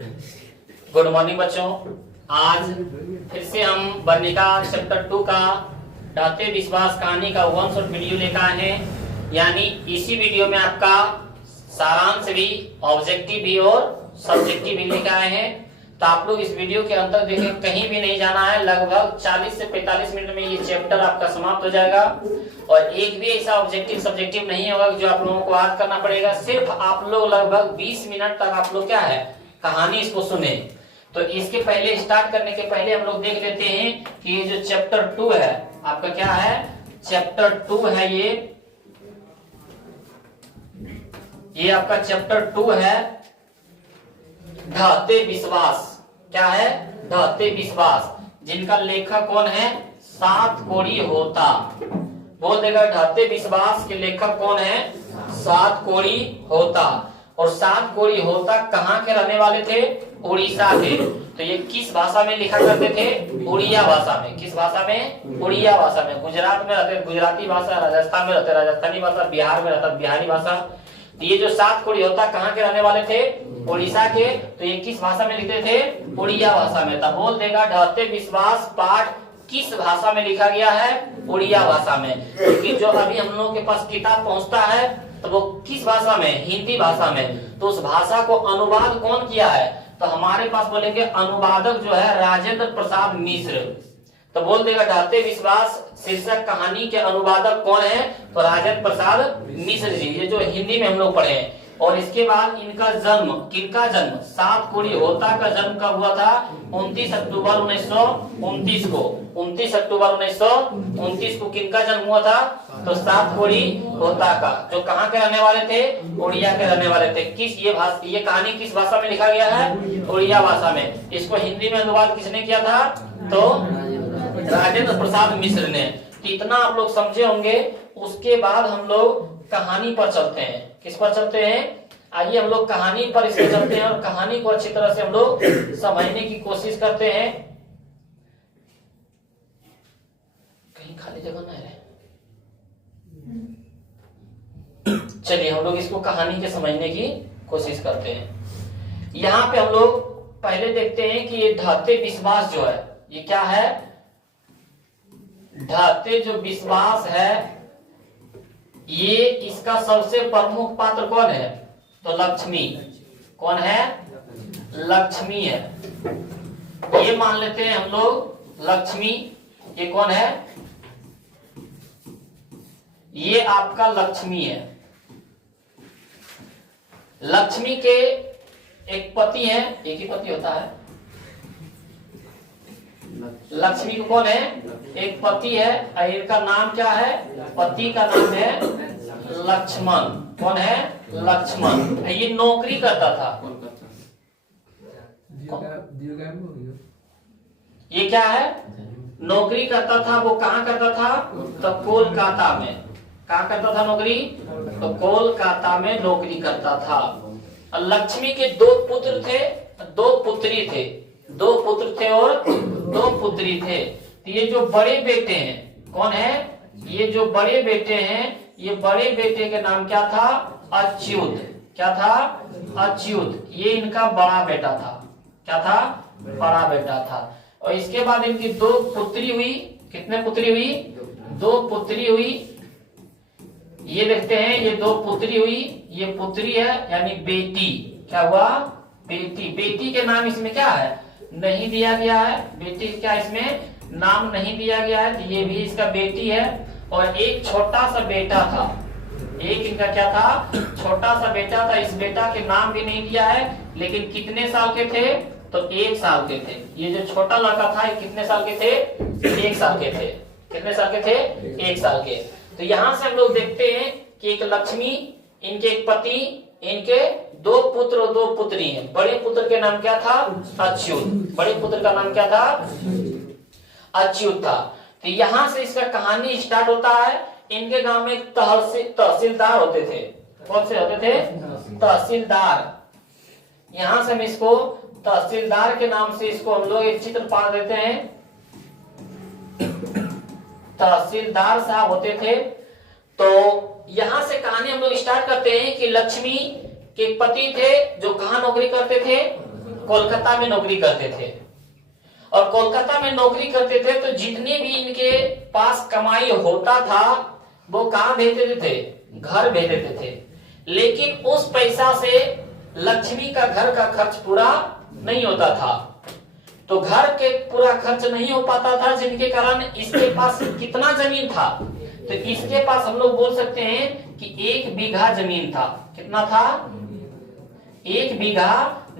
Good morning बच्चों। आज फिर से हम वर्णिका चैप्टर 2 का ढाते विश्वास कहानी का वन शॉट वीडियो लेकर आए हैं। यानी इसी वीडियो में आपका सारांश भी, ऑब्जेक्टिव भी और सब्जेक्टिव भी लेकर आए हैं। तो आप लोग इस वीडियो के अंदर देखें, कहीं भी नहीं जाना है। लगभग 40 से 45 मिनट में ये चैप्टर आपका समाप्त हो जाएगा और एक भी ऐसा ऑब्जेक्टिव सब्जेक्टिव नहीं होगा जो आप लोगों को याद करना पड़ेगा। सिर्फ आप लोग लगभग 20 मिनट तक आप लोग क्या है, कहानी इसको सुने। तो इसके पहले स्टार्ट करने के पहले हम लोग देख लेते हैं कि ये जो चैप्टर 2 है आपका क्या है, चैप्टर 2 है ये आपका चैप्टर 2 है ढाते विश्वास। क्या है? ढाते विश्वास। जिनका लेखक कौन है? सात कोड़ी होता। बोल देगा ढाते विश्वास के लेखक कौन है? सात कोड़ी होता। और सात कोड़ी होता कहाँ के रहने वाले थे? उड़ीसा के। तो ये किस भाषा में लिखा करते थे? उड़िया भाषा में। किस भाषा में? उड़िया भाषा में। गुजरात में रहते गुजराती भाषा, राजस्थान में रहते राजस्थानी भाषा, बिहार में रहता बिहारी भाषा। तो ये जो सात कोड़ी होता कहाँ के रहने वाले थे? उड़ीसा के। तो ये किस भाषा में लिखते थे? उड़िया भाषा में। तब बोल देगा ढाते विश्वास पाठ किस भाषा में लिखा गया है? उड़िया भाषा में। क्योंकि जो अभी हम लोगों के पास किताब पहुंचता है तो वो किस भाषा में? हिंदी भाषा में। तो उस भाषा को अनुवाद कौन किया है? तो हमारे पास बोलेंगे अनुवादक जो है राजेंद्र प्रसाद मिश्र। तो बोल देगा ढाते विश्वास शीर्षक कहानी के अनुवादक कौन है? तो राजेंद्र प्रसाद मिश्र जी, ये जो हिंदी में हम लोग पढ़े हैं। और इसके बाद इनका जन्म, किनका जन्म? सात कोड़ी होता का जन्म कब हुआ था? 29 अक्टूबर 1929 को। 29 अक्टूबर 1929 को किनका जन्म हुआ था? तो सात कोड़ी होता का, जो कहाँ के रहने वाले थे? उड़िया के रहने वाले थे। ये कहानी किस भाषा में लिखा गया है? उड़िया भाषा में। इसको हिंदी में अनुवाद किसने किया था? तो राजेंद्र प्रसाद मिश्र ने। तो इतना आप लोग समझे होंगे। उसके बाद हम लोग कहानी पर चलते हैं। किस पर चलते हैं? आइए हम लोग कहानी पर इसको चलते हैं और कहानी को अच्छी तरह से हम लोग समझने की कोशिश करते हैं। कहीं खाली जगह ना रहे। चलिए हम लोग इसको कहानी के समझने की कोशिश करते हैं। यहाँ पे हम लोग पहले देखते हैं कि ये ढाते विश्वास जो है ये क्या है? ढाते जो विश्वास है ये इसका सबसे प्रमुख पात्र कौन है? तो लक्ष्मी। कौन है? लक्ष्मी है। ये मान लेते हैं हम लोग लक्ष्मी। ये कौन है? ये आपका लक्ष्मी है। लक्ष्मी के एक पति है, एक ही पति होता है। लक्ष्मी को कौन है? एक पति है और इनका नाम क्या है? पति का नाम है लक्ष्मण। कौन है? लक्ष्मण। ये नौकरी करता था। ये क्या है? नौकरी करता था। वो कहाँ करता था? तो कोलकाता में। कहाँ करता था नौकरी? तो कोलकाता में नौकरी करता था। लक्ष्मी के दो पुत्र थे, दो पुत्री थे। दो पुत्र थे और दो पुत्री थे। तो ये जो बड़े बेटे हैं कौन है? ये जो बड़े बेटे हैं, ये बड़े बेटे के नाम क्या था? अच्युत। क्या था? अच्युत। ये इनका बड़ा बेटा था। क्या था? बड़ा बेटा था। और इसके बाद इनकी दो पुत्री हुई। कितने पुत्री हुई? दो पुत्री हुई। ये देखते हैं, ये दो पुत्री हुई। ये पुत्री है यानी बेटी। क्या हुआ? बेटी। बेटी के नाम इसमें क्या है? नहीं दिया गया है। बेटी क्या इसमें नाम नहीं दिया गया है। तो ये भी इसका बेटी है। और एक छोटा सा बेटा था। एक इनका क्या था? छोटा सा बेटा था। इस बेटा के नाम भी नहीं दिया है। लेकिन कितने साल के थे? तो 1 साल के थे। ये जो छोटा लड़का था ये कितने साल के थे? 1 साल के थे। कितने साल के थे? 1 साल के। तो यहाँ से हम लोग देखते हैं कि एक लक्ष्मी, इनके एक पति, इनके दो पुत्र और दो पुत्री हैं। बड़े पुत्र के नाम क्या था? अच्युत। बड़े पुत्र का नाम क्या था? अच्युत था। तो यहाँ से इसका कहानी स्टार्ट होता है। इनके गांव में एक तहसीलदार होते थे। कौन से होते थे? तहसीलदार। यहाँ से हम इसको तहसीलदार के नाम से इसको हम लोग एक चित्र पाड़ देते हैं। तहसीलदार साहब होते थे। तो यहाँ से कहानी हम लोग स्टार्ट करते हैं कि लक्ष्मी के पति थे जो कहाँ नौकरी करते थे? कोलकाता में नौकरी करते थे, और कोलकाता में नौकरी करते थे तो जितने भी इनके पास कमाई होता था वो कहाँ भेज देते थे? घर भेज देते थे। लेकिन उस पैसा से लक्ष्मी का घर का खर्च पूरा नहीं होता था, तो घर के पूरा खर्च नहीं हो पाता था, जिनके कारण इसके पास कितना जमीन था? तो इसके पास हम लोग बोल सकते हैं कि 1 बीघा जमीन था। कितना था? 1 बीघा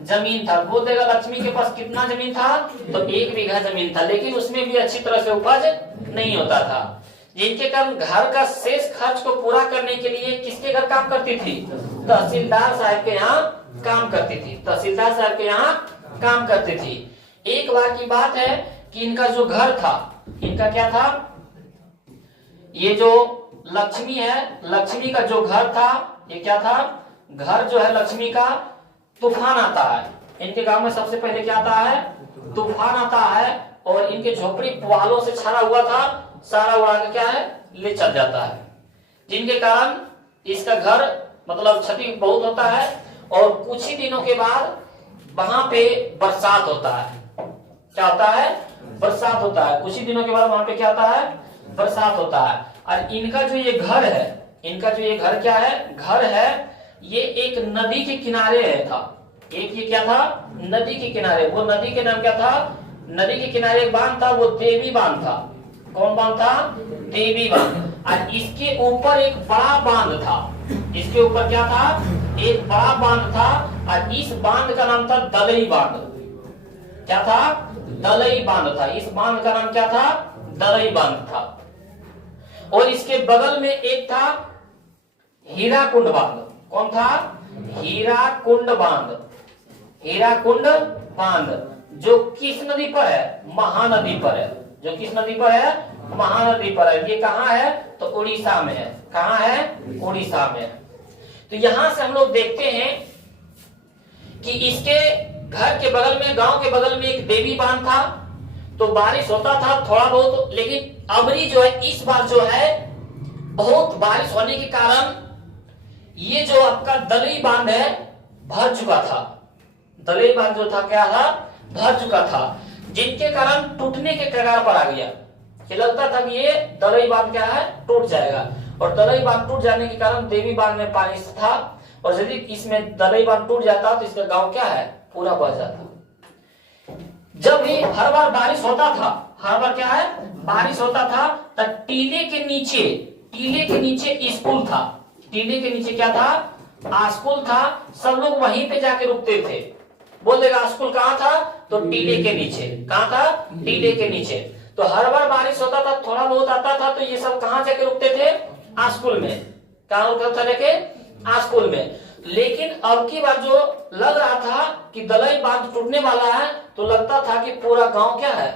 जमीन था। बोल देगा लक्ष्मी के पास कितना जमीन था? तो 1 बीघा जमीन था, लेकिन उसमें भी अच्छी तरह से उपज नहीं होता था, जिनके कारण घर का शेष खर्च को पूरा करने के लिए किसके घर काम करती थी? तहसीलदार साहब के यहाँ काम करती थी। तहसीलदार साहब के यहाँ काम करती थी। एक बार की बात है कि इनका जो घर था, इनका क्या था? ये जो लक्ष्मी है, लक्ष्मी का जो घर था, ये क्या था? घर जो है लक्ष्मी का, तूफान आता है इनके गांव में। सबसे पहले क्या आता है? तूफान आता है, और इनके झोपड़ी पुआलों से छाड़ा हुआ था, सारा उड़ा के क्या है? ले चल जाता है, जिनके कारण इसका घर मतलब क्षति बहुत होता है। और कुछ ही दिनों के बाद वहां पे बरसात होता है। क्या होता है? बरसात होता है। कुछ ही दिनों के बाद वहां पे क्या होता है? बरसात होता है। और इनका जो ये घर है, इनका जो ये घर क्या है? घर है ये एक नदी के किनारे है था। एक ये क्या था? नदी के किनारे। वो नदी के नाम क्या था? नदी के किनारे एक बांध था, वो देवी बांध था। कौन बांध था? देवी बांध। और इसके ऊपर एक बड़ा बांध था। इसके ऊपर क्या था? एक बड़ा बांध था, और इस बांध का नाम था दलई बांध। क्या था? दलई बांध था। इस बांध का नाम क्या था? दलई बांध था। और इसके बगल में एक था हीराकुंड बांध। कौन था? हीराकुंड बांध। हीराकुंड बांध जो किस नदी पर है? महानदी पर है। जो किस नदी पर है? महानदी पर है। ये कहाँ है? तो उड़ीसा में है। कहाँ है? उड़ीसा में है। तो यहां से हम लोग देखते हैं कि इसके घर के बगल में, गांव के बगल में एक देवी बांध था। तो बारिश होता था थोड़ा बहुत, लेकिन अबरी जो है इस बार जो है बहुत बारिश होने के कारण ये जो आपका दलई बांध है भर चुका था। दलई बांध जो था क्या था? भर चुका था, जिनके कारण टूटने के कगार पर आ गया। कि लगता था कि ये दलई बांध क्या है? टूट जाएगा। और दलई बांध टूट जाने के कारण देवी बांध में पानी था, और यदि इसमें दलई बांध टूट जाता तो इसका गांव क्या है? पूरा बह जाता। जब भी हर बार बारिश होता था, हर बार क्या है? बारिश होता था, तब टीले के नीचे स्कूल था। टीले के नीचे क्या था? स्कूल था। सब लोग वहीं पे जाके रुकते थे। बोल देगा स्कूल कहाँ था? तो टीले के नीचे। कहाँ था? टीले के नीचे। तो हर बार बारिश होता था, थोड़ा बहुत आता था, तो ये सब कहाँ जाके रुकते थे? स्कूल में। कहाँ रुकता था? जाके स्कूल में। लेकिन अब की बार जो लग रहा था कि दलई बांध टूटने वाला है, तो लगता था कि पूरा गांव क्या है?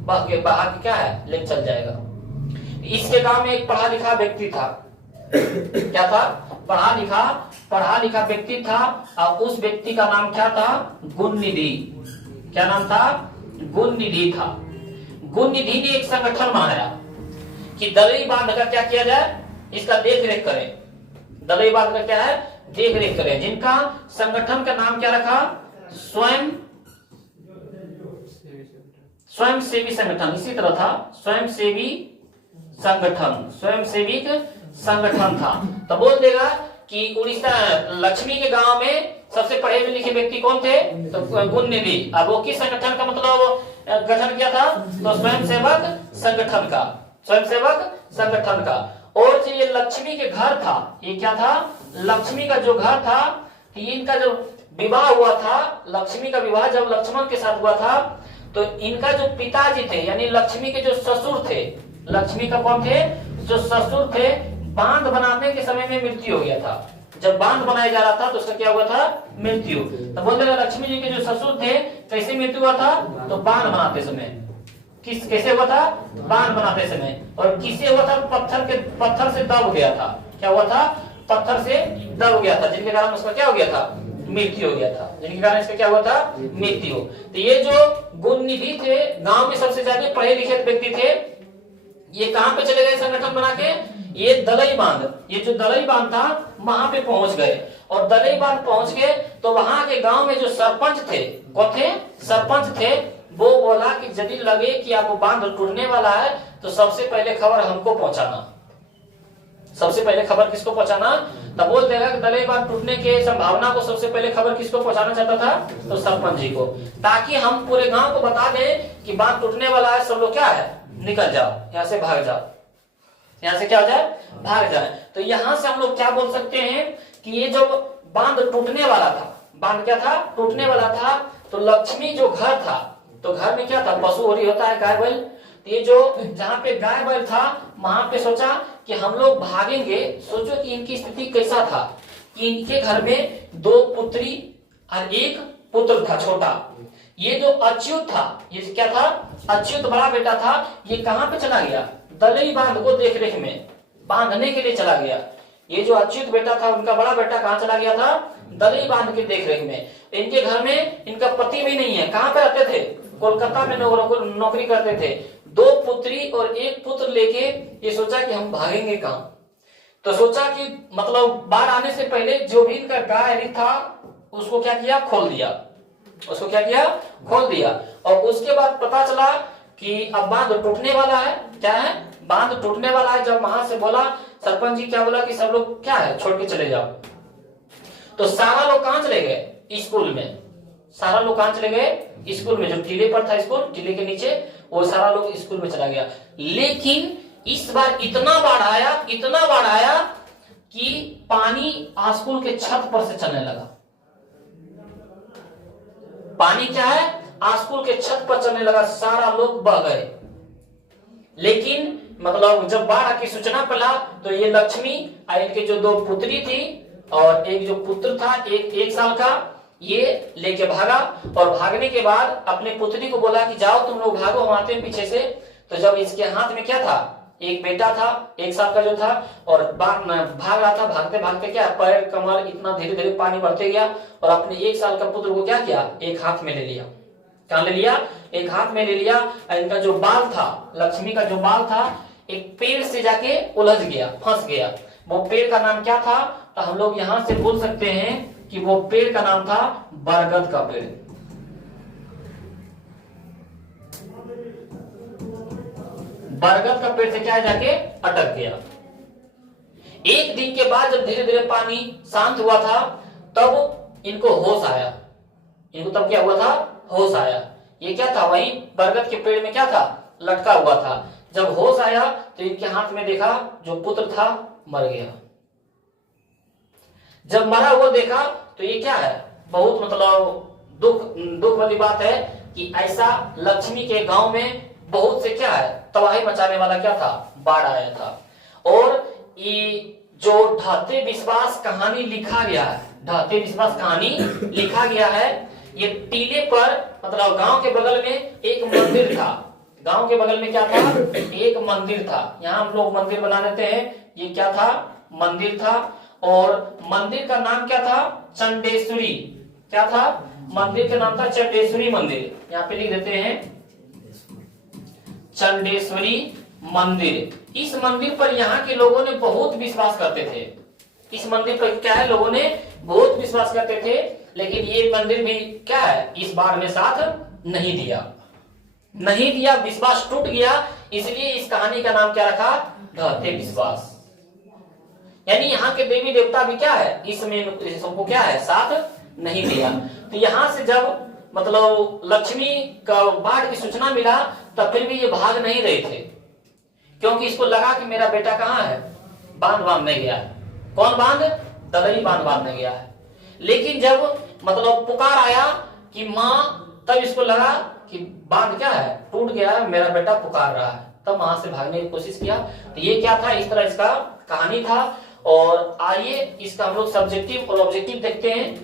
बहा के क्या है? ले चल जाएगा। इसके गांव में एक पढ़ा लिखा व्यक्ति था। क्या था? पढ़ा लिखा व्यक्ति था, और उस व्यक्ति का नाम क्या था? गुणनिधि। क्या नाम था? गुणनिधि था। गुणनिधि ने एक संगठन बनाया कि दलई बांध का क्या किया जाए? इसका देख रेख करें। दलई बांध का क्या है? देख रेख करें। जिनका संगठन का नाम क्या रखा? स्वयंसेवी संगठन। इसी तरह था, स्वयंसेवी संगठन था। तो बोल देगा कि उड़ीसा लक्ष्मी के गांव में सबसे पढ़े लिखे व्यक्ति कौन थे? तो गुणनिधि। अब वो किस संगठन का मतलब गठन किया था? तो स्वयंसेवक संगठन का। और जो ये लक्ष्मी के घर था, ये क्या था? लक्ष्मी का जो घर था, इनका जो विवाह हुआ था, लक्ष्मी का विवाह जब लक्ष्मण के साथ हुआ था, तो इनका जो पिताजी थे, यानी लक्ष्मी के जो ससुर थे, लक्ष्मी का कौन थे? जो ससुर थे, बांध बनाने के समय में मृत्यु हो गया था। जब बांध बनाया जा रहा था तो उसका क्या हुआ था? मृत्यु। तो बोल देगा लक्ष्मी जी के जो ससुर थे, कैसे मृत्यु हुआ था? तो बांध बनाते समय। कैसे हुआ था? बांध बनाते समय। और किससे हुआ था? पत्थर से दब गया था। क्या हुआ था? पत्थर से दब गया था, जिनके कारण उसका क्या हो गया था? मृत्यु हो गया था। जिनके कारण इसका क्या हुआ था? मृत्यु। तो ये जो गुणनिधि थे, गांव में सबसे ज्यादा पढ़े लिखे व्यक्ति थे, ये कहां पे चले गए संगठन बना के? ये दलई बांध। ये जो दलई बांध था, वहां पे पहुंच गए। और दलई बांध पहुंच गए तो वहां के गांव में जो सरपंच थे, कौन थे? सरपंच थे। वो बोला कि यदि लगे कि अब बांध टूटने वाला है तो सबसे पहले खबर हमको पहुंचाना। सबसे पहले खबर किसको पहुंचाना? तब बोल देगा कि दलई बांध टूटने के संभावना को सबसे पहले खबर किसको पहुंचाना चाहता था? तो सरपंच जी को, ताकि हम पूरे गांव को बता दें कि बांध टूटने वाला है, सब लोग क्या है, निकल जाओ, यहाँ से भाग जाओ। यहाँ से क्या हो जाए? भाग जाए। तो यहाँ से हम लोग क्या बोल सकते हैं कि ये जो बांध टूटने वाला था, बांध क्या था? टूटने वाला था। तो लक्ष्मी जो घर था, तो घर में क्या था? पशु होरी होता है, गाय बैल। ये जो जहाँ पे गाय बैल था वहां पे सोचा कि हम लोग भागेंगे। सोचो कि इनकी स्थिति कैसा था कि इनके घर में 2 पुत्री और 1 पुत्र था छोटा। ये जो अच्युत था, ये क्या था? अच्युत बड़ा बेटा था। ये कहाँ पे चला गया? दलई बांध को देख रेख में बांधने के लिए चला गया। ये जो अच्युत बेटा था, उनका बड़ा बेटा कहाँ चला गया था? दलई बांध के देख रेख में। इनके घर में इनका पति भी नहीं है। कहाँ पे रहते थे? कोलकाता में नौकरी करते थे। 2 पुत्री और 1 पुत्र लेके ये सोचा कि हम भागेंगे कहाँ। तो सोचा कि मतलब बाढ़ आने से पहले जो भी इनका गाय था उसको क्या किया? खोल दिया। उसको क्या किया? खोल दिया। और उसके बाद पता चला कि अब बांध टूटने वाला है। क्या है? बांध टूटने वाला है। जब वहां से बोला, सरपंच जी क्या बोला कि सब लोग क्या है, छोड़ के चले जाओ। तो सारा लोग कहाँ चले गए? स्कूल में। सारा लोग कहाँ चले गए? स्कूल में। जो टीले पर था स्कूल, टीले के नीचे, वो सारा लोग स्कूल में चला गया। लेकिन इस बार इतना बाढ़ आया कि पानी स्कूल के छत पर से चलने लगा। पानी क्या है? स्कूल के छत पर चलने लगा। सारा लोग बह गए। लेकिन मतलब जब बाढ़ की सूचना पड़ा तो ये लक्ष्मी और इनके जो 2 पुत्री थी और 1 जो पुत्र था, 1 साल का, ये लेके भागा। और भागने के बाद अपने पुत्री को बोला कि जाओ तुम लोग भागो, हम आते हैं पीछे से। तो जब इसके हाथ में क्या था? एक बेटा था, 1 साल का जो था, और भाग रहा था। भागते भागते क्या, पैर कमर इतना धीरे धीरे पानी बढ़ते गया। और अपने 1 साल का पुत्र को क्या किया? एक हाथ में ले लिया। क्या ले लिया? एक हाथ में ले लिया। इनका जो बाल था, लक्ष्मी का जो बाल था, एक पेड़ से जाके उलझ गया, फंस गया। वो पेड़ का नाम क्या था? तो हम लोग यहां से बोल सकते हैं कि वो पेड़ का नाम था बरगद का पेड़। बरगद का पेड़ से क्या जाके अटक गया। 1 दिन के बाद जब धीरे धीरे पानी शांत हुआ था, तब इनको होश आया। इनको तब क्या हुआ था? होश आया। ये क्या था? वहीं बरगद के पेड़ में क्या था? लटका हुआ था। जब होश आया तो इनके हाथ में देखा जो पुत्र था मर गया। जब मरा हुआ देखा तो ये क्या है? बहुत मतलब दुख वाली बात है कि ऐसा लक्ष्मी के गांव में बहुत से क्या है, तबाही मचाने वाला क्या था? बाढ़ आया था। और ये जो ढहते विश्वास कहानी लिखा गया है, ढहते विश्वास कहानी लिखा गया है, ये टीले पर मतलब गांव के बगल में एक मंदिर था। गांव के बगल में क्या था? एक मंदिर था। यहाँ हम लोग मंदिर बना देते हैं। ये क्या था? मंदिर था। और मंदिर का नाम क्या था? चंडेश्वरी। क्या था? मंदिर का नाम था चंडेश्वरी मंदिर। यहाँ पे लिख देते हैं चंडेश्वरी मंदिर। इस मंदिर पर यहाँ के लोगों ने बहुत विश्वास करते थे। इस मंदिर पर क्या है? लोगों ने बहुत विश्वास करते थे। लेकिन ये मंदिर भी क्या है? इस बार में साथ नहीं दिया, विश्वास टूट गया। इसलिए इस कहानी का नाम क्या रखा? ढहते विश्वास। यानी यहाँ के देवी देवता भी क्या है? इसमें सबको क्या है? साथ नहीं दिया। तो यहाँ से जब मतलब लक्ष्मी का बाढ़ की सूचना मिला, तब फिर भी ये भाग नहीं रहे थे, क्योंकि इसको लगा कि मेरा बेटा कहाँ है? बांध बांधने गया है। कौन बांध? दलई बांध बांधने गया है। लेकिन जब मतलब पुकार आया कि माँ, तब इसको लगा कि बांध क्या है? टूट गया है, मेरा बेटा पुकार रहा है। तब वहां से भागने की कोशिश किया। तो ये क्या था? इस तरह इसका कहानी था। और आइए इसका हम लोग सब्जेक्टिव और ऑब्जेक्टिव देखते हैं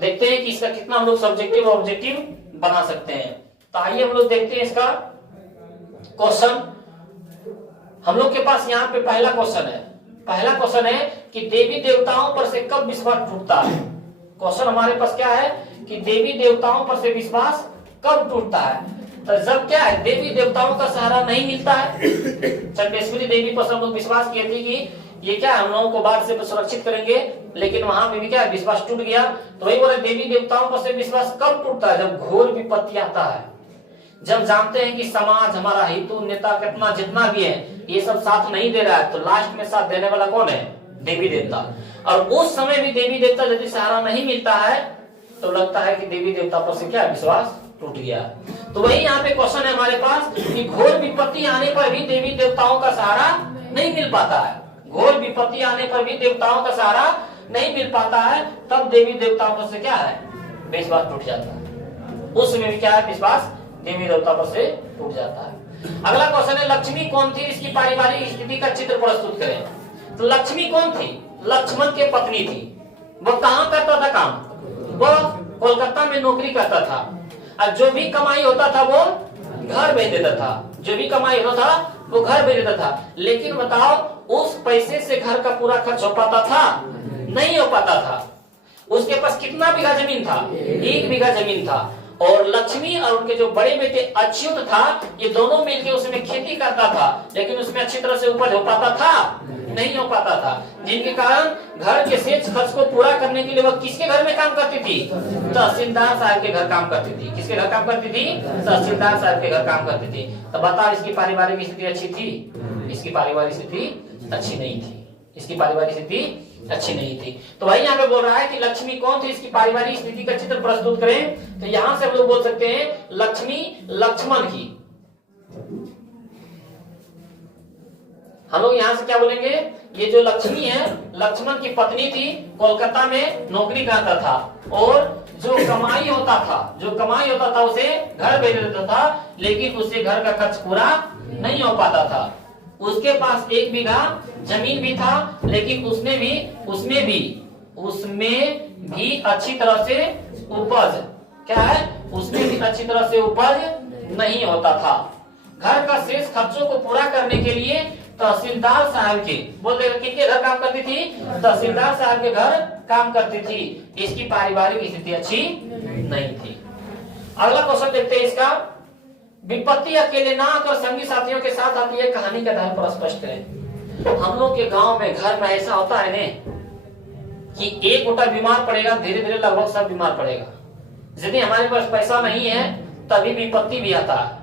कि इसका कितना हम लोग सब्जेक्टिव और ऑब्जेक्टिव बना सकते हैं। तो आइए हम लोग देखते हैं इसका क्वेश्चन। हम लोग के पास यहाँ पे पहला क्वेश्चन है कि देवी देवताओं पर से कब विश्वास टूटता है। क्वेश्चन हमारे पास क्या है कि देवी देवताओं पर से विश्वास कब टूटता है? तो जब क्या है? देवी देवताओं का सहारा नहीं मिलता है। चंडेश्वरी देवी पर सब लोग विश्वास किए थे कि ये क्या हम लोगों को बाढ़ से सुरक्षित करेंगे, लेकिन वहां पे भी क्या विश्वास टूट गया। तो वही बोले देवी देवताओं पर से विश्वास कब टूटता है, जब घोर विपत्ति आता है, जब जानते हैं कि समाज हमारा हितू नेता कितना जितना भी है ये सब साथ नहीं दे रहा है, तो लास्ट में साथ देने वाला कौन है, देवी देवता। और उस समय भी देवी देवता यदि सहारा नहीं मिलता है तो लगता है कि देवी देवता पर से क्या विश्वास टूट गया। तो वही यहाँ पे क्वेश्चन है हमारे पास कि घोर विपत्ति आने पर भी देवी देवताओं का सहारा नहीं मिल पाता है, घोर विपत्ति आने पर भी देवताओं का सहारा नहीं मिल पाता है, तब देवी देवताओं पर से क्या है विश्वास टूट जाता है। उस समय भी क्या है विश्वास देवी देवता पर से टूट जाता है। अगला क्वेश्चन है लक्ष्मी कौन थी, इसकी पारिवारिक स्थिति का चित्र प्रस्तुत करें। तो लक्ष्मी कौन थी, लक्ष्मण के पत्नी थी। वो कहाँ करता था काम, वो कोलकाता में नौकरी करता था, और जो भी कमाई होता था वो घर भेज देता था, जो भी कमाई होता था वो घर भेज देता था। लेकिन बताओ उस पैसे से घर का पूरा खर्च हो पाता था, नहीं हो पाता था। उसके पास कितना बीघा जमीन था, 1 बीघा जमीन था। और लक्ष्मी और उनके जो बड़े बेटे अच्युत था, ये दोनों मिलकर उसमें खेती करता था, लेकिन उसमें अच्छी तरह से उपज हो पाता था, नहीं हो पाता था, जिनके कारण घर के शेष खर्च को पूरा करने के लिए वह किसके घर में काम करती थी, तहसीलदार साहब के घर काम करती थी। किसके घर काम करती थी, तहसीलदार साहब के घर काम करती थी। तो बताओ इसकी पारिवारिक स्थिति अच्छी थी, इसकी पारिवारिक स्थिति अच्छी नहीं थी, इसकी पारिवारिक स्थिति अच्छी नहीं थी। तो वही यहाँ पे बोल रहा है कि लक्ष्मी कौन थी, इसकी पारिवारिक स्थिति का चित्र प्रस्तुत करें। तो यहां से हम लोग बोल सकते हैं लक्ष्मी लक्ष्मण की। हम लोग यहां से क्या बोलेंगे, ये जो लक्ष्मी है लक्ष्मण की पत्नी थी, कोलकाता में नौकरी करता था, और जो कमाई होता था उसे घर भेज देता था, लेकिन उससे घर का खर्च पूरा नहीं हो पाता था। उसके पास 1 बीघा जमीन भी था, लेकिन उसमें भी अच्छी तरह से उपज क्या है, उसमें भी अच्छी तरह से उपज नहीं होता था। घर का शेष खर्चों को पूरा करने के लिए तहसीलदार साहब के, बोलते किनके घर काम करती थी, तहसीलदार साहब के घर काम करती थी। इसकी पारिवारिक स्थिति अच्छी नहीं थी। अगला क्वेश्चन देखते हैं इसका, विपत्ति अकेले ना आकर संगी साथियों के साथ आती है, कहानी के आधार पर स्पष्ट करें। हम लोग के गांव में घर में ऐसा होता है ने कि एक गोटा बीमार पड़ेगा, धीरे धीरे लगभग सब बीमार पड़ेगा। यदि हमारे पास पैसा नहीं है तभी विपत्ति भी आता है।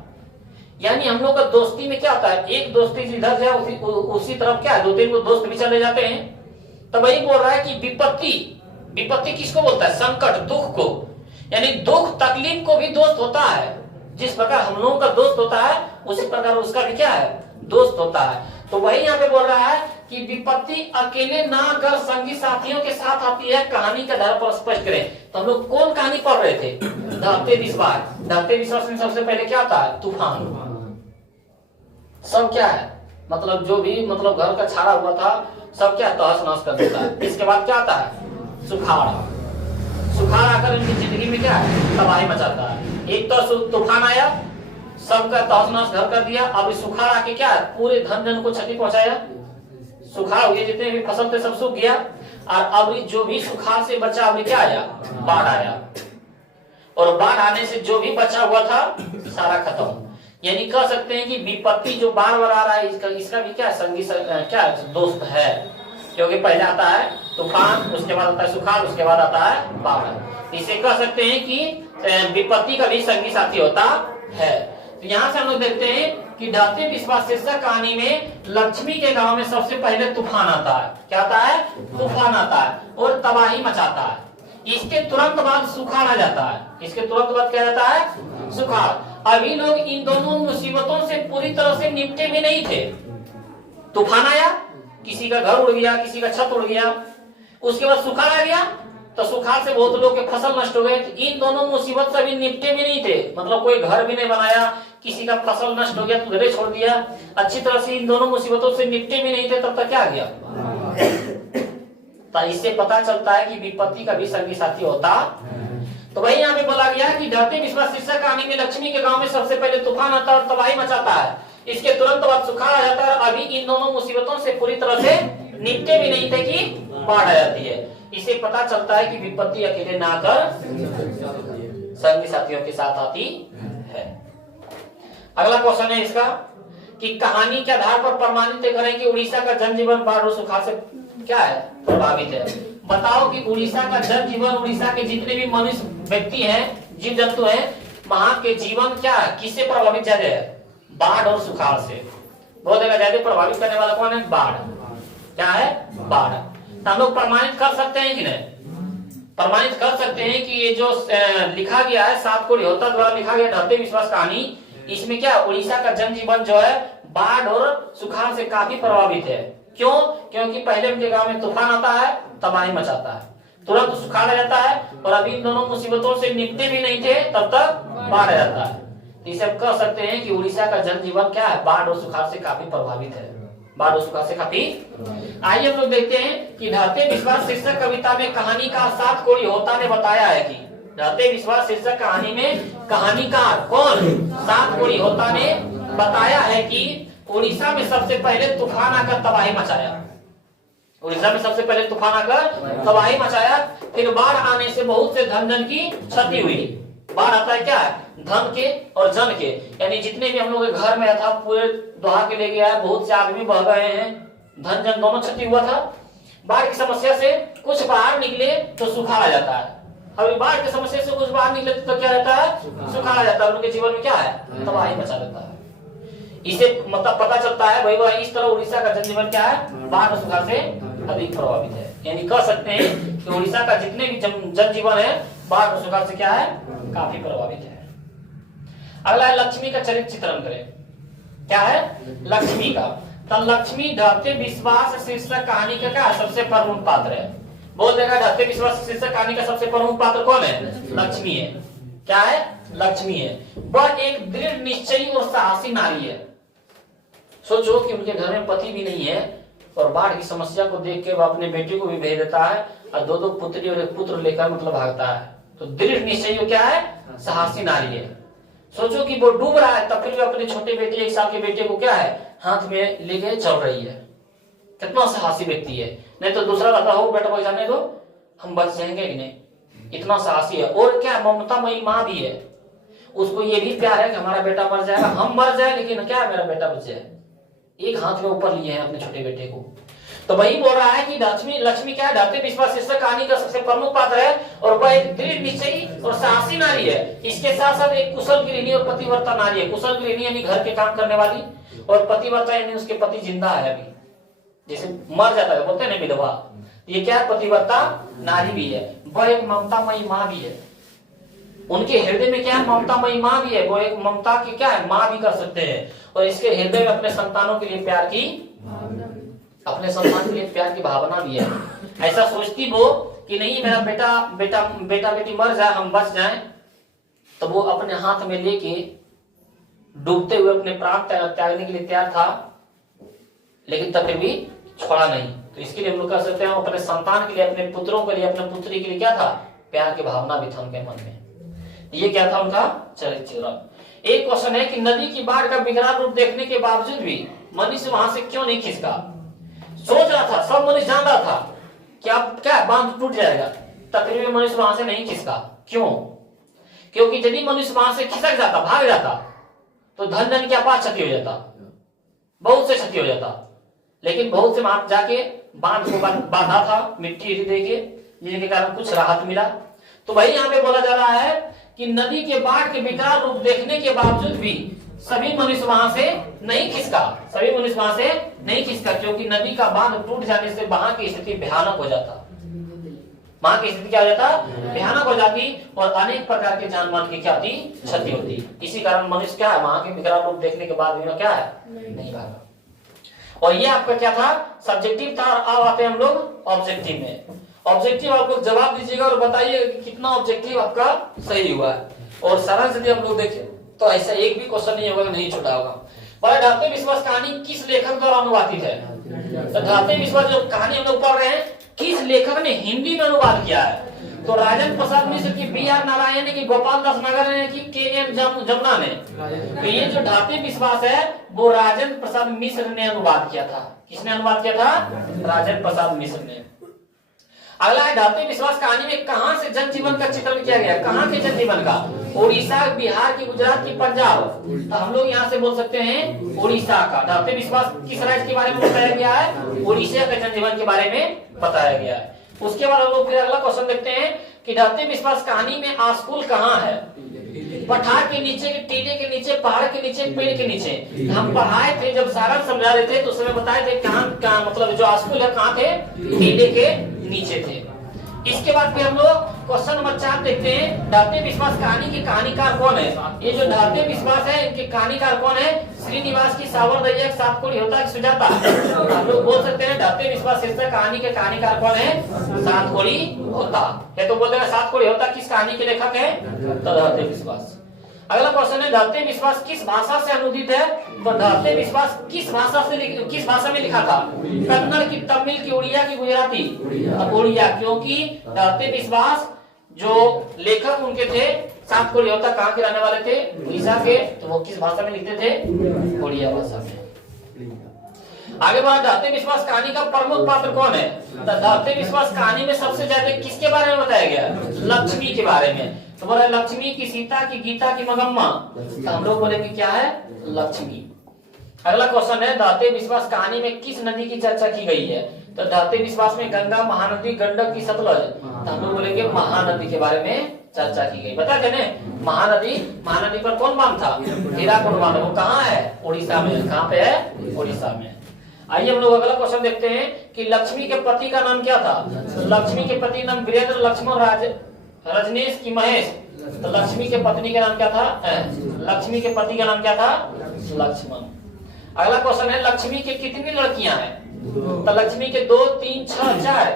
यानी हम लोग का दोस्ती में क्या होता है, एक दोस्ती जिधर जाए उसी तरफ क्या है 2-3 दोस्त भी चले जाते हैं। तो वही बोल रहा है कि विपत्ति किसको बोलता है, संकट, दुख को। यानी दुख तकलीफ को भी दोस्त होता है। जिस प्रकार हम लोगों का दोस्त होता है उसी प्रकार उसका भी क्या है, दोस्त होता है। तो वही यहाँ पे बोल रहा है कि विपत्ति अकेले ना कर संगी साथियों के साथ आती है, कहानी के आधार पर स्पष्ट करें। तो हम लोग कौन कहानी पढ़ रहे थे, ढलते विश्वास में सबसे पहले क्या आता है, तूफान। सब क्या है, मतलब जो भी घर का छाड़ा हुआ था सब क्या तहस नहस कर देता है। इसके बाद क्या आता है, सुखाड़ आकर इनकी जिंदगी में क्या है, तबाही मचाता है। एक तो तूफान आया, सबका तहस नहस घर कर दिया। अब सुखाड़ आके क्या है, पूरे धन जन को क्षति पहुंचाया। सुखाड़ हुए जितने भी फसल थे सब सूख गया, और अब जो भी सुखाड़ से बचा अभी क्या आया, बाढ़ आया। और बाढ़ आने से जो भी बचा हुआ था सारा खत्म। यानी कह सकते हैं कि विपत्ति जो बार बार आ रहा है इसका भी क्या संगी क्या दोस्त है, क्योंकि पहले आता है तूफान, उसके बाद आता है सुखाड़, उसके बाद आता है बाढ़। इसे कह सकते हैं कि विपत्ति का भी संगी साथी होता है। तो यहाँ से हम लोग देखते हैं कि ढलते विश्वास शीर्षक कहानी में लक्ष्मी के गांव में सबसे पहले तूफान आता है। क्या आता है, तूफान आता है और तबाही मचाता है। इसके तुरंत बाद सुखाड़ आ जाता है। इसके तुरंत बाद क्या जाता है, सुखाड़। अभी लोग इन दोनों मुसीबतों से पूरी तरह से निपटे भी नहीं थे। तूफान आया, किसी का घर उड़ गया, किसी का छत उड़ गया। उसके बाद सुखाड़ आ गया, तो सुखाड़ से बहुत लोग के फसल नष्ट हो गए। इन दोनों मुसीबत से अभी निपटे भी नहीं थे, मतलब कोई घर भी नहीं बनाया, किसी का फसल नष्ट हो गया तो घरे छोड़ दिया। अच्छी तरह से इन दोनों मुसीबतों से निपटे भी नहीं थे, तब तक क्या आ गया। तो इससे पता चलता है कि विपत्ति का भी संगी साथी होता। तो वही यहाँ पे बोला गया कि ढलते विश्वास शीर्षक कहानी में लक्ष्मी के गांव में सबसे पहले तूफान आता है और तबाही मचाता है। इसके तुरंत बाद सुखाड़ आ जाता है। अभी इन दोनों मुसीबतों से पूरी तरह से निपटे भी नहीं थे कि बाढ़ आ जाती है। इसे पता चलता है कि विपत्ति अकेले ना कर संगी साथियों के साथ आती है। अगला क्वेश्चन है इसका कि कहानी के आधार पर प्रमाणित करें कि उड़ीसा का जनजीवन बाढ़ और सुखाड़ से क्या है, प्रभावित है। बताओ कि उड़ीसा का जनजीवन, उड़ीसा के जितने भी मनुष्य व्यक्ति हैं, जीव जंतु हैं, वहां के जीवन क्या है, किससे प्रभावित ज्यादा है, बाढ़ और सुखाड़ से। बहुत ज्यादा प्रभावित करने वाला कौन है, बाढ़। क्या है, बाढ़। तो हम लोग प्रमाणित कर सकते हैं कि नहीं, प्रमाणित कर सकते हैं कि ये जो लिखा गया है 7 कोड़ी होता द्वारा लिखा गया धरती विश्वास कहानी, इसमें क्या उड़ीसा का जनजीवन जो है बाढ़ और सुखाड़ से काफी प्रभावित है। क्यों? क्योंकि पहले उनके गांव में तूफान आता है, तबाही मचाता है, तुरंत सुखाड़ आ जाता है, और अभी इन दोनों मुसीबतों से निपटे भी नहीं थे तब तक बाढ़ आ जाता है। तो इसे हम कह सकते हैं कि उड़ीसा का जनजीवन क्या है, बाढ़ और सुखाड़ से काफी प्रभावित है, बाढ़ और सुखाड़ से काफी। आइए हम लोग देखते हैं कि धरती विश्वास शीर्षक कविता में कहानीकार 7 कोड़ी होता ने बताया है कि धरती विश्वास शीर्षक कहानी में कहानीकार कौन, 7 कोड़ी होता ने बताया है कि उड़ीसा में सबसे पहले तूफान आकर तबाही मचाया, उड़ीसा में सबसे पहले तूफान आकर तबाही मचाया, फिर बाढ़ आने से बहुत से धन जन की क्षति हुई। बाढ़ आता है क्या है, धन के और जन के, यानी जितने भी हम लोग के घर में था पूरे दहा के ले गया है, बहुत से आदमी बह गए हैं, धन जन दोनों क्षति हुआ था। बाढ़ की समस्या से कुछ बाहर निकले तो सुखाड़ आ जाता है, अभी बाढ़ की समस्या से कुछ बाहर निकले तो क्या रहता है, सुखाड़ आ जाता है, उनके जीवन में क्या है, तबाही मचा देता है। इसे मतलब पता चलता है भाई वह इस तरह उड़ीसा का जनजीवन क्या है, बाढ़ और सुखाड़ से अधिक प्रभावित है। यानी कह सकते हैं कि उड़ीसा का जितने भी जनजीवन है बाढ़ और सुखाड़ से क्या है, काफी प्रभावित है। अगला है लक्ष्मी का चरित्र चित्रण करें। क्या है, लक्ष्मी का। तो लक्ष्मी धरती विश्वास शीर्षक कहानी का क्या सबसे प्रमुख पात्र है। बोल देगा धरती विश्वास शीर्षक कहानी का सबसे प्रमुख पात्र कौन है, लक्ष्मी है। क्या है, लक्ष्मी है। वह एक दृढ़ निश्चयी और साहसी नारी है। सोचो कि उनके घर में पति भी नहीं है और बाढ़ की समस्या को देख के वह अपने बेटे को भी भेज देता है और 2 पुत्री और एक पुत्र लेकर मतलब भागता है। तो दृढ़ निश्चयी क्या है, साहसी नारी है। सोचो कि वो डूब रहा है तब फिर भी अपने छोटे बेटे 1 साल के बेटे को क्या है हाथ में लेके चल रही है। कितना साहसी व्यक्ति है, नहीं तो दूसरा रहता हो बेटा को जाने दो हम बच जाएंगे कि नहीं, इतना साहसी है। और क्या ममतामयी माँ भी है, उसको ये भी प्यार है कि हमारा बेटा मर जाएगा, हम मर जाए लेकिन क्या मेरा बेटा बच जाए। एक हाथ में ऊपर लिए हैं अपने छोटे बेटे को। तो वही बोल रहा है कि लक्ष्मी क्या है, धरती विश्वास शीर्षक कहानी का सबसे प्रमुख पात्र है और वह एक दृढ़ निश्चयी और साहसी नारी है। इसके साथ साथ एक कुशल गृहिणी और पतिव्रता नारी है। कुशल गृहिणी यानी घर के काम करने वाली, और पतिव्रता यानी उसके पति जिंदा है अभी, जैसे मर जाता है बोलते हैं ना विधवा, ये क्या है, पतिव्रता नारी भी है। वह एक ममतामयी माँ भी है। उनके हृदय में क्या है, ममतामयी माँ भी है। वो एक ममता की क्या है, माँ भी कर सकते हैं। और इसके हृदय में अपने संतानों के लिए प्यार की, अपने संतान के लिए प्यार की भावना भी है। ऐसा सोचती वो कि नहीं मेरा बेटा बेटी मर जाए हम बच जाएं, तो वो अपने हाथ में लेके डूबते हुए अपने प्राण त्यागने के लिए तैयार था, लेकिन तब भी छोड़ा नहीं। तो इसके लिए हम लोग कह सकते हैं अपने संतान के लिए, अपने पुत्रों के लिए, अपने पुत्री के लिए क्या था, प्यार की भावना भी था उनके मन में। ये क्या था उनका चरित्र। एक क्वेश्चन है कि नदी की बाढ़ का विकराल रूप देखने के बावजूद भी मनुष्य वहां से क्यों नहीं खिसका। सोच रहा था, सब मनुष्य जान रहा था कि अब क्या बांध टूट जाएगा, तकरीबन मनुष्य वहां से नहीं खिसका। क्यों? क्योंकि यदि मनुष्य वहां से खिसक जाता, भाग जाता, तो धन धन की अपार क्षति हो जाता, बहुत से क्षति हो जाता। लेकिन बहुत से वहां जाके बांध को बांधा था मिट्टी देके, जिसके कारण कुछ राहत मिला। तो वही यहाँ पे बोला जा रहा है कि नदी के बाढ़ के विकराल रूप देखने के बावजूद भी सभी मनुष्य वहां से नहीं खिसका, सभी मनुष्य वहां से नहीं खिसका, क्योंकि नदी का बांध टूट जाने से वहां की स्थिति भयानक हो जाता, वहां की स्थिति क्या हो जाता, भयानक हो जाती, और अनेक प्रकार के जान माल की क्या होती, क्षति होती। इसी कारण मनुष्य क्या है, वहां के विकराल रूप देखने के बाद भी क्या है, नहीं भागा। और ये आपका क्या था, सब्जेक्टिव था। अब आते हैं हम लोग ऑब्जेक्टिव में। ऑब्जेक्टिव आप लोग जवाब दीजिएगा और बताइए कितना ऑब्जेक्टिव आपका सही हुआ है। और सारांश यदि हम लोग देखें तो ऐसा एक भी क्वेश्चन नहीं होगा, नहीं छूटा होगा। धरती विश्वास कहानी किस लेखक द्वारा अनुवादित है? तो धरती विश्वास जो कहानी हम लोग पढ़ रहे हैं, किस लेखक ने हिंदी में अनुवाद किया है? तो राजेंद्र प्रसाद मिश्र की, B.R. नारायण ने की, गोपाल दास नगर ने की, K.M. जमुना ने। तो ये जो धरती विश्वास है वो राजेंद्र प्रसाद मिश्र ने अनुवाद किया था। किसने अनुवाद किया था? राजेंद्र प्रसाद मिश्र ने। अगला है ढाते विश्वास कहानी में कहां से जनजीवन का चित्रण किया गया, कहां के जनजीवन का, उड़ीसा, बिहार की, गुजरात की, पंजाब। तो हम लोग यहाँ से बोल सकते हैं उड़ीसा का। ढाते विश्वास किस राज्य के बारे में बताया गया है, उड़ीसा के जनजीवन के बारे में बताया गया है। उसके बाद हम लोग फिर अगला क्वेश्चन देखते हैं कि ढाते विश्वास कहानी में स्कूल कहाँ है, पठार के नीचे, के टीले के नीचे, पहाड़ के नीचे, पेड़ के नीचे। हम पढ़ाए थे जब सारा समझा रहे थे तो उस समय बताए थे कहाँ मतलब जो स्कूल है कहाँ थे, टीले के नीचे थे। इसके बाद फिर हम लोग क्वेश्चन नंबर 4 देखते हैं, ढाते विश्वास कहानी की कहानीकार कौन है। ये जो ढाते विश्वास है इनके कहानीकार कौन है, श्रीनिवास की, सावर दैया, सात कोड़ी होता है, सुजाता। हम लोग बोल सकते हैं ढाते विश्वास शीर्षक कहानी के कहानीकार कौन है, सात कोड़ी होता है। तो बोल देगा सात कोड़ी होता किस कहानी के लेखक है, तो ढाते विश्वास। अगला क्वेश्चन है ढाते विश्वास किस भाषा से अनुदित है, तो ढाते विश्वास किस भाषा में लिखा था, कन्नड़ की, तमिल की, उड़िया की, गुजराती, उड़िया, क्योंकि ढाते विश्वास जो लेखक उनके थे सात कोड़ी होता कहाँ के रहने वाले थे, उड़ीसा के। तो वो किस भाषा में लिखते थे, उड़िया भाषा में। आगे बढ़ा, ढाते विश्वास कहानी का प्रमुख पात्र कौन है, तो ढाते विश्वास कहानी में सबसे ज्यादा किसके बारे में बताया गया, लक्ष्मी के बारे में। तो बोला लक्ष्मी की, सीता की, गीता की, मगम्मा। तो हम लोग बोलेंगे क्या है, लक्ष्मी। अगला क्वेश्चन है, ढाते विश्वास कहानी में किस नदी की चर्चा की गई है, तो ढाते विश्वास में गंगा, महानदी, गंडक की, सतलज। तो हम लोग बोलेंगे महानदी के बारे में चर्चा की गई। बता देने महानदी पर कौन बांध था, हीराकुद बांध। वो कहाँ है, उड़ीसा में। कहाँ पे है, उड़ीसा में। आइए हम लोग अगला क्वेश्चन देखते हैं कि लक्ष्मी के पति का नाम क्या था। लक्ष्मी के पति नाम वीरेंद्र, लक्ष्मण, रजनीश की, महेश। तो लक्ष्मी के पत्नी का नाम क्या था, लक्ष्मी के पति का नाम क्या था, लक्ष्मण। अगला क्वेश्चन है, लक्ष्मी के कितनी लड़कियां हैं, तो लक्ष्मी के 2, 3, 6, 4।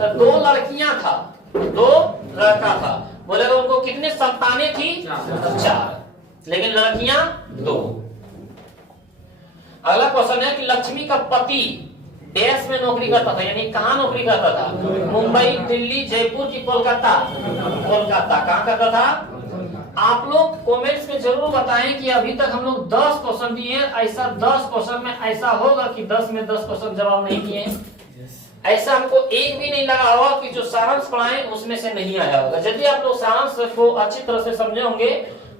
तो 2 लड़कियां था, 2 लड़का था। बोलेगा उनको कितने संतानें थी, 4, लेकिन लड़कियां 2। अगला क्वेश्चन है कि लक्ष्मी का पति देश में नौकरी करता था, यानी कहाँ नौकरी करता था, मुंबई, दिल्ली, जयपुर की, कोलकाता। कोलकाता कहाँ करता था। आप लोग कमेंट्स में जरूर बताएं कि अभी तक हम लोग 10 क्वेश्चन दिए हैं, ऐसा 10 क्वेश्चन में ऐसा होगा कि 10 में 10 क्वेश्चन जवाब नहीं दिए हैं। ऐसा हमको एक भी नहीं लगा होगा कि जो सारांश पढ़ाए उसमें से नहीं आया होगा। यदि आप लोग सारांश को अच्छी तरह से समझे होंगे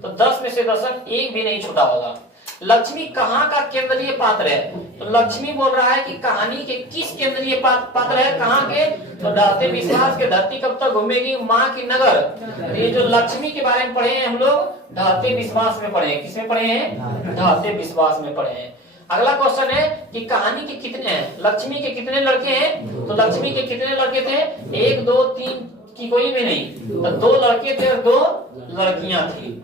तो 10 में से 10 एक भी नहीं छूटा होगा। लक्ष्मी कहाँ का केंद्रीय पात्र है, तो लक्ष्मी बोल रहा है कि कहानी के किस केंद्रीय पात्र है, कहाँ के, तो ढाते विश्वास के धरती कब तक घूमेगी, माँ की नगर। तो ये जो लक्ष्मी के बारे में पढ़े हैं हम लोग ढाते विश्वास में पढ़े हैं, किसमें पढ़े हैं, ढाते विश्वास में पढ़े हैं। अगला क्वेश्चन है कि कहानी के कितने हैं, लक्ष्मी के कितने लड़के हैं, तो लक्ष्मी के कितने लड़के थे, 1, 2, 3 की कोई भी नहीं, तो 2 लड़के थे और 2 लड़कियां थी।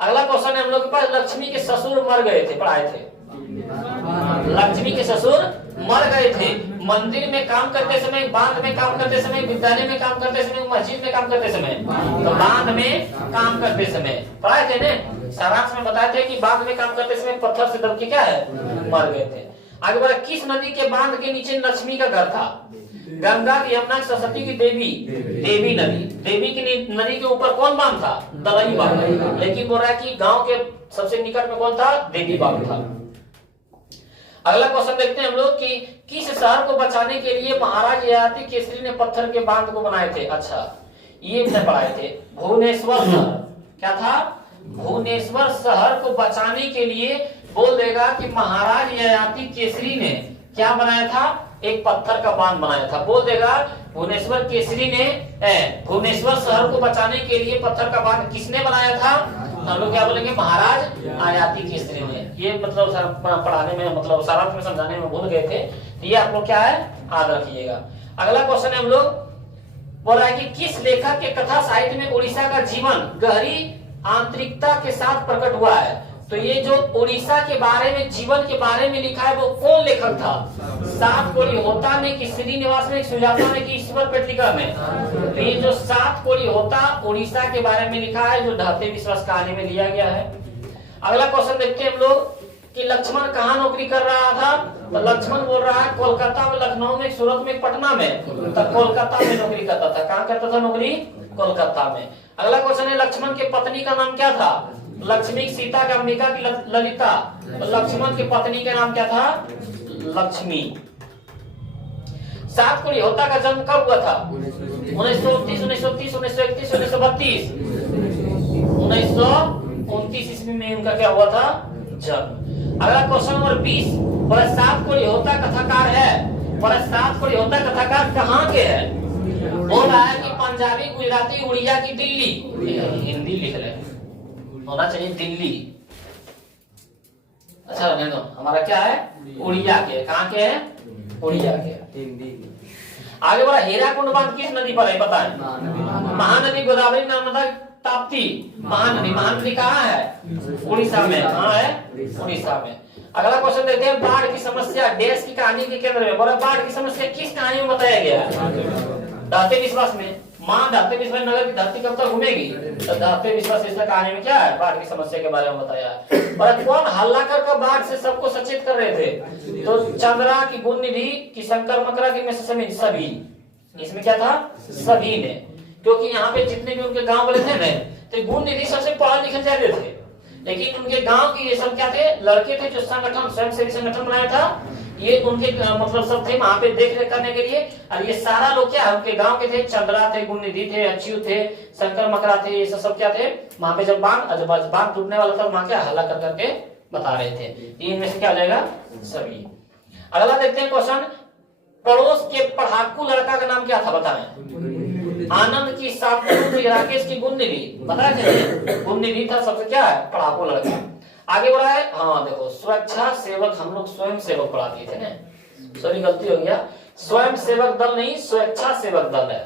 अगला क्वेश्चन है हम लोग के पास, लक्ष्मी के ससुर मर गए थे, पढ़ाए थे। लक्ष्मी के ससुर मर गए थे, मंदिर में काम करते समय, बांध में काम करते समय, विद्यालय में काम करते समय, मस्जिद में काम करते समय। तो बांध में काम करते समय पढ़ाए थे ने, सारांश में बताए थे कि बांध में काम करते समय पत्थर से दब के क्या है, मर गए थे। आगे बढ़ा, किस नदी के बांध के नीचे लक्ष्मी का घर था, गंगा, यमुना, सरस्वती की, देवी नदी। देवी की नदी के ऊपर कौन बांध था, दलई बांध। लेकिन बोल रहा है कि गांव के सबसे निकट में कौन था, देवी बांध था। अगला क्वेश्चन देखते हैं हम लोग कि किस शहर को बचाने के लिए महाराज ययाति केसरी ने पत्थर के बांध को बनाए थे। अच्छा, ये भी पढ़ाए थे, भुवनेश्वर शहर। क्या था, भुवनेश्वर शहर को बचाने के लिए बोल देगा कि महाराज ययाति केसरी ने क्या बनाया था, एक पत्थर का बांध बनाया था। बोल देगा भुवनेश्वर केसरी ने भुवनेश्वर शहर को बचाने के लिए पत्थर का बांध किसने बनाया था, हम लोग क्या बोलेंगे, महाराज ययाति केसरी ने। ये मतलब पढ़ाने में, मतलब सारांश में समझाने में भूल गए थे, तो ये आप लोग क्या है, याद रखिएगा। अगला क्वेश्चन है हम लोग बोल रहा है कि किस लेखक के कथा साहित्य में उड़ीसा का जीवन गहरी आंतरिकता के साथ प्रकट हुआ है। तो ये जो उड़ीसा के बारे में, जीवन के बारे में लिखा है वो कौन लेखक था, सात कोड़ी होता ने, कि श्रीनिवास ने, सुजाता ने, कि ईश्वर पेटलिका में। तो ये जो सात कोड़ी होता उड़ीसा के बारे में लिखा है, जो ढाते विश्वास कहानी में लिया गया है। अगला क्वेश्चन देखते हैं हम लोग कि लक्ष्मण कहाँ नौकरी कर रहा था, तो लक्ष्मण बोल रहा है कोलकाता में, लखनऊ में, सूरत में, पटना में। तो कोलकाता में नौकरी करता था। कहाँ करता था नौकरी, कोलकाता में। अगला क्वेश्चन है, लक्ष्मण के पत्नी का नाम क्या था, लक्ष्मी, सीता की, अंबिका की, ललिता। तो लक्ष्मण की पत्नी का नाम क्या था, लक्ष्मी। सात कोड़ी होता का जन्म कब हुआ था, 1929, 1930, 1931, 1932, 1929 ईस्वी में उनका क्या हुआ था? जन्म। अगला क्वेश्चन नंबर 20, प्रसाद कोळी कथाकार है, प्रसाद कोळी कथाकार कहाँ के है? बोल रहा है कि पंजाबी, गुजराती, उड़िया की दिल्ली, हिंदी लिख रहे हैं, होना चाहिए दिल्ली। अच्छा रहने दो, हमारा क्या है? उड़िया के। कहाँ के है? उड़िया के। आगे बढ़ा, हीराकुंड बांध किस नदी पर है? पता है? महानदी, गोदावरी, नर्मदा, ताप्ती। महानदी, महानदी कहाँ है? उड़ीसा में। कहाँ है? उड़ीसा में। अगला क्वेश्चन देखते हैं, बाढ़ की समस्या देश की कहानी के केंद्र में। बोला बाढ़ की समस्या किस कहानी में बताया गया है? दाते विश्वास में। मां दाते विश्वास नगर की धरती कब तक घूमेगी? तो दाते विश्वास इस कहानी में क्या है? बाढ़ की समस्या के बारे में बताया है। और कौन हल्ला कर बाढ़ से सबको सचेत कर रहे थे? तो चंद्रा की, गुण निधि की, शंकर मकरा की, में से सभी। इसमें क्या था? सभी ने। क्योंकि यहाँ पे जितने भी उनके गांव वाले थे ना, तो गुण निधि सबसे पढ़ा लिखे जाते थे, लेकिन उनके गांव की ये सब क्या थे? लड़के थे जो संगठन, स्वयंसेवी संगठन बनाया था। ये उनके मतलब सब थे वहां पे देख रेख करने के लिए। और ये सारा लोग क्या है? उनके गांव के थे। चंद्रा थे, गुण निधि थे, अच्युत थे, शंकर मकरा थे। ये सब क्या थे? वहां पे जब बांध टूटने वाला था, वहां क्या हल्ला कर करके बता रहे थे। इनमें से क्या हो जाएगा? सभी। अगला देखते हैं क्वेश्चन, पड़ोस के पढ़ाकू लड़का का नाम क्या था? बताएं। आनंद की, सातपुर, राकेश की, गुण निधि। पता है? गुण निधि था सबसे क्या है? पढ़ाकू लड़का। आगे बढ़ा है, हाँ देखो, स्वेच्छा सेवक, हम लोग स्वयं सेवक पढ़ा दिए थे ना, सॉरी गलती हो गया, स्वयं सेवक दल नहीं, स्वेच्छा सेवक दल है।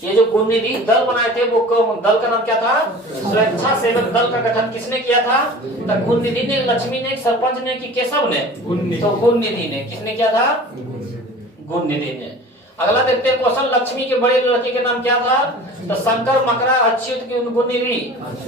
ये जो गुण निधि दल बनाए थे, वो दल का नाम क्या था? स्वेच्छा सेवक दल का गठन किसने किया था? तो गुण निधि ने, लक्ष्मी ने, सरपंच ने, कि केशव ने? तो गुण निधि ने। किसने किया था? गुण निधि ने। अगला देखते हैं क्वेश्चन, लक्ष्मी के बड़े लड़के के नाम क्या था? तो शंकर मकरा, अच्युत की, गुण निधि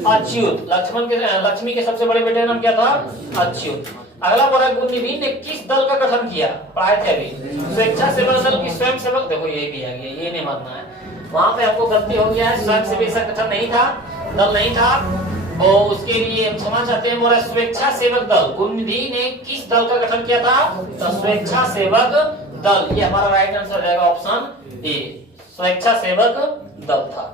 अच्युत। लक्ष्मी के सबसे बड़े बेटे का नाम क्या था? अच्युत। अगला बड़ा, गुण निधि ने किस दल का गठन किया? पढ़ाए थे अभी, स्वेच्छा सेवक दल की, स्वयं सेवक। देखो ये भी आ गया, ये नहीं मानना है, वहां पे आपको गलती हो गया है। स्वयं सेवी संगठन नहीं था, दल नहीं था, और उसके लिए हम क्षमा चाहते हैं। मोरा स्वेच्छा सेवक दल, गुण निधि ने किस दल का गठन किया था? तो स्वेच्छा सेवक दल। ये हमारा राइट आंसर रहेगा ऑप्शन ए, स्वेच्छा सेवक दल था।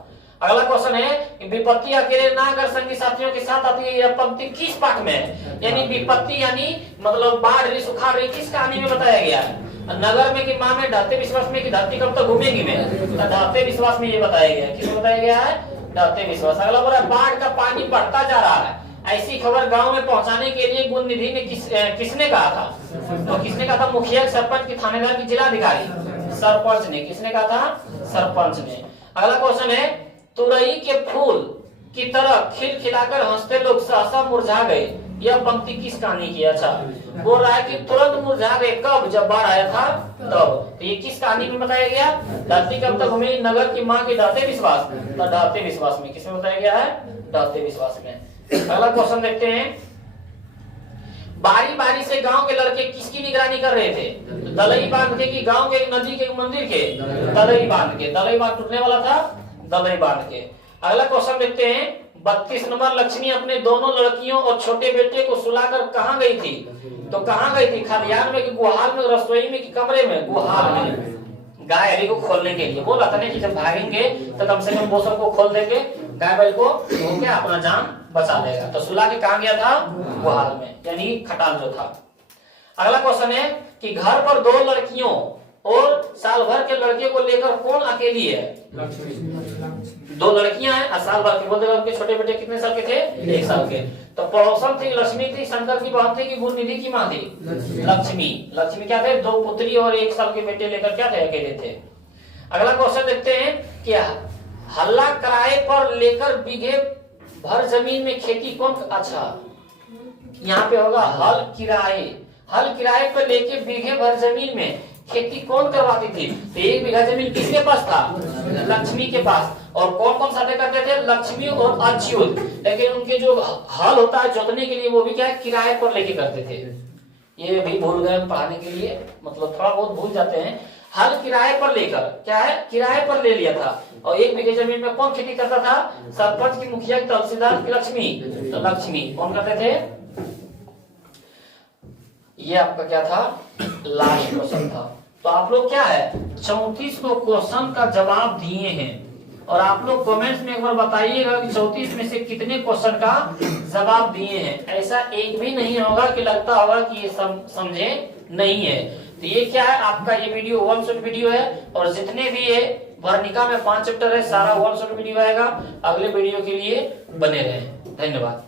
अगला क्वेश्चन है, विपत्ति अकेले ना कर संगी साथियों के साथ आती है, यह पंक्ति किस पाठ में है? यानी विपत्ति यानी मतलब बाढ़ रही, सुखाड़ रही, किस कहानी में बताया गया है? नगर में कि मां में, ढाते विश्वास में कि धरती कब तक घूमेगी में? ढाते विश्वास में ये बताया गया है। किसमें बताया गया है? ढाते विश्वास। अगला बोला, बाढ़ का पानी बढ़ता जा रहा है, ऐसी खबर गांव में पहुंचाने के लिए गुण निधि ने किसने कहा था? तो किसने कहा था? मुखिया, सरपंच की, थानेदार की, जिलाधिकारी? सरपंच ने। किसने कहा था? सरपंच ने। अगला क्वेश्चन है, तुरई के फूल की तरह खिलखिलाकर हंसते लोग सहसा मुरझा गए, यह पंक्ति किस कहानी की? अच्छा, बोल रहा है कि तुरंत मुरझा गए, कब? जब बाढ़ आया था तब। तो ये किस कहानी में बताया गया? धरती कब तक घूमेगी, नगर की मां के ढाते विश्वास। तो ढाते विश्वास में। किसमें बताया गया है? ढाते विश्वास में। अगला क्वेश्चन देखते हैं, बारी बारी से गांव के लड़के किसकी निगरानी कर रहे थे? तो दलई बांध के, कि गांव के, नदी के, मंदिर के? दलई बांध के। दलई बांध टूटने वाला था, दलई बांध के। अगला क्वेश्चन देखते हैं, 32 नंबर, लक्ष्मी अपने दोनों लड़कियों और छोटे बेटे को सुलाकर कहाँ गई थी? तो कहाँ गई थी? खलियान में कि गुहाल में, रसोई में कि कमरे में? गुहाल में। गाय हरी को खोलने के लिए बोला था ना कि जब भागेंगे तो कम से कम वो सबको खोल देंगे, गाय बैल को धो के अपना जान बचा लेगा। तो सुला के कहा गया था? गुहाल में, यानी खटाल जो था। अगला क्वेश्चन है कि घर पर 2 लड़कियों और साल भर के लड़के को लेकर कौन अकेली है? 2 लड़कियां हैं और साल भर के। बोलते उनके छोटे बेटे कितने साल के थे? 1 साल के। तो पड़ोसन थी, लक्ष्मी थी, शंकर की बहन थी, कि गुण निधि की मां थी? लक्ष्मी। लक्ष्मी क्या थे? 2 पुत्री और 1 साल के बेटे लेकर क्या थे? अकेले थे। अगला क्वेश्चन देखते हैं, क्या हल्ला किराए पर लेकर बीघे भर जमीन में खेती कौन? अच्छा, यहाँ पे होगा हल किराए पर लेके बीघे भर जमीन में खेती कौन करवाती थी? तो 1 बीघा जमीन किसके पास था? लक्ष्मी के पास। और कौन कौन साथे करते थे? लक्ष्मी और अच्युत। लेकिन उनके जो हल होता है जोतने के लिए, वो भी क्या है? किराए पर लेके करते थे। ये भी भूल गए पढ़ाने के लिए, मतलब थोड़ा बहुत भूल जाते हैं। हल किराए पर लेकर, क्या है? किराए पर ले लिया था। और 1 बीघे जमीन में कौन खेती करता था? सरपंच की, मुखिया की, तहसीलदार की, लक्ष्मी। तो लक्ष्मी कौन करते थे? ये आपका क्या था? लास्ट क्वेश्चन था। तो आप लोग क्या है 34 को क्वेश्चन का जवाब दिए हैं, और आप लोग कमेंट्स में एक बार बताइएगा कि 34 में से कितने क्वेश्चन का जवाब दिए हैं। ऐसा एक भी नहीं होगा कि लगता होगा कि ये समझे नहीं है। तो ये क्या है, आपका ये वीडियो 1 शॉट वीडियो है, और जितने भी ये वर्णिका में 5 चैप्टर है सारा 1 शॉट वीडियो आएगा। अगले वीडियो के लिए बने रहें। धन्यवाद।